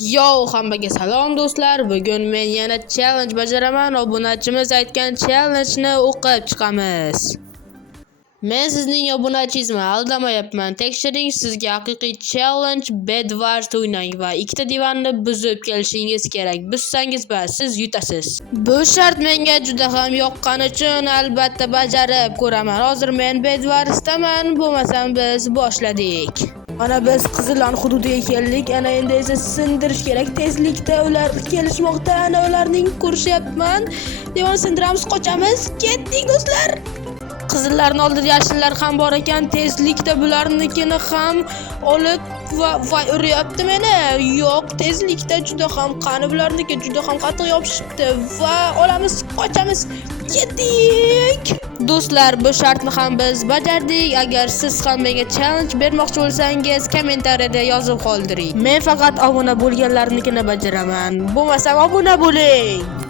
Yo, hammaga salom do'stlar. Bugun men yana challenge bajaraman. Obunachimiz aytgan challenge-ni o'qib chiqamiz. Men sizning obunachingizman, aldamayapman. Tekshiring, sizga haqiqiy challenge Bedwars o'ynang va ikkita divanni buzib kelishingiz kerak. Buzsangiz bas, siz yutasiz. Bu shart menga juda ham yoqqani uchun albatta bajarib ko'raman. Hozir men Bedwarsdaman, bo'lmasam biz boshladik. Mana biz Qizilon hududiga keldik. Ana endi esa sindirish kerak. Tezlikda ular kelishmoqda. Ana ularning ko'rishyapman. Devon sindiramiz, qochamiz. Ketdik do'stlar. Qizillarning oldida yashillar ham bor ekan. Tezlikda bularnikini ham olib va uryapti meni. Yo'q, tezlikda juda ham qani bularniki juda ham qattiq yopishibdi va olamiz, qochamiz. Ketdik. Do'stlar, bu shartni ham biz bajardik. Agar siz ham menga challenge bermoqchi bo'lsangiz, kommentariyada yozib qoldiring. Men faqat obuna bo'lganlarnikini bajaraman. Bo'lmasa obuna bo'ling.